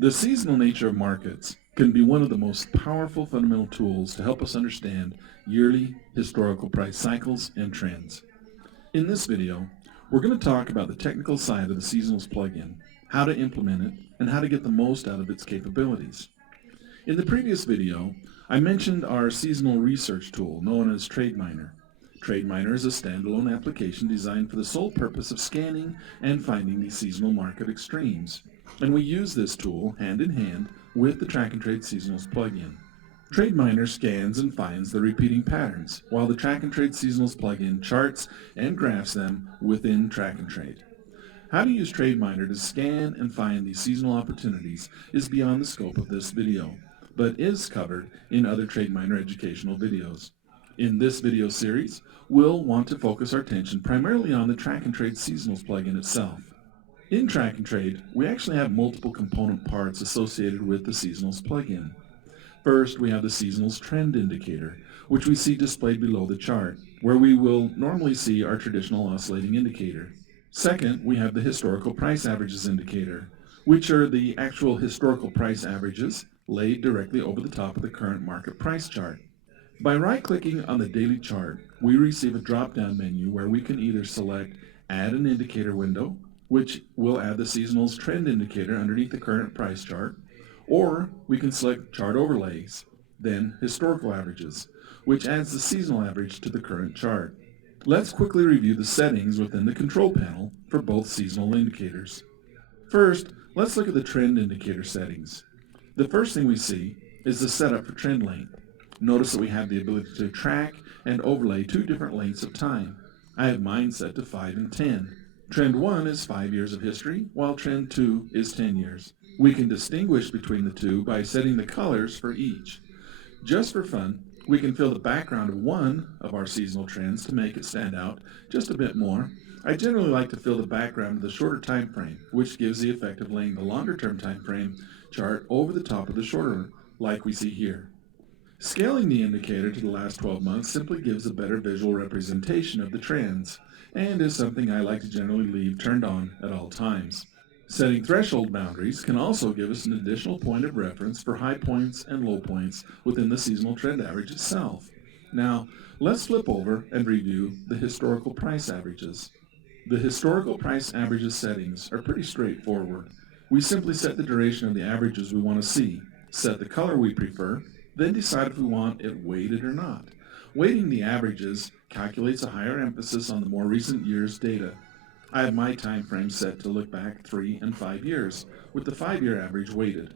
The seasonal nature of markets can be one of the most powerful fundamental tools to help us understand yearly historical price cycles and trends. In this video, we're going to talk about the technical side of the Seasonals plugin, how to implement it, and how to get the most out of its capabilities. In the previous video, I mentioned our seasonal research tool known as TradeMiner. TradeMiner is a standalone application designed for the sole purpose of scanning and finding these seasonal market extremes. And we use this tool hand in hand with the Track and Trade Seasonals plugin. TradeMiner scans and finds the repeating patterns, while the Track and Trade Seasonals plugin charts and graphs them within Track and Trade. How to use TradeMiner to scan and find these seasonal opportunities is beyond the scope of this video, but is covered in other TradeMiner educational videos. In this video series, we'll want to focus our attention primarily on the Track and Trade Seasonals plugin itself. In Track and Trade, we actually have multiple component parts associated with the Seasonals plugin. First, we have the Seasonals Trend Indicator, which we see displayed below the chart, where we will normally see our traditional oscillating indicator. Second, we have the Historical Price Averages Indicator, which are the actual historical price averages laid directly over the top of the current market price chart. By right-clicking on the daily chart, we receive a drop-down menu where we can either select Add an Indicator window, which will add the Seasonals Trend Indicator underneath the current price chart, or we can select Chart Overlays, then Historical Averages, which adds the seasonal average to the current chart. Let's quickly review the settings within the control panel for both seasonal indicators. First, let's look at the Trend Indicator settings. The first thing we see is the setup for trend length. Notice that we have the ability to track and overlay two different lengths of time. I have mine set to 5 and 10. Trend 1 is 5 years of history, while Trend 2 is 10 years. We can distinguish between the two by setting the colors for each. Just for fun, we can fill the background of one of our seasonal trends to make it stand out just a bit more. I generally like to fill the background of the shorter time frame, which gives the effect of laying the longer term time frame chart over the top of the shorter, like we see here. Scaling the indicator to the last 12 months simply gives a better visual representation of the trends, and is something I like to generally leave turned on at all times. Setting threshold boundaries can also give us an additional point of reference for high points and low points within the seasonal trend average itself. Now, let's flip over and review the historical price averages. The historical price averages settings are pretty straightforward. We simply set the duration of the averages we want to see, set the color we prefer, then decide if we want it weighted or not. Weighting the averages calculates a higher emphasis on the more recent year's data. I have my time frame set to look back 3 and 5 years, with the 5-year average weighted.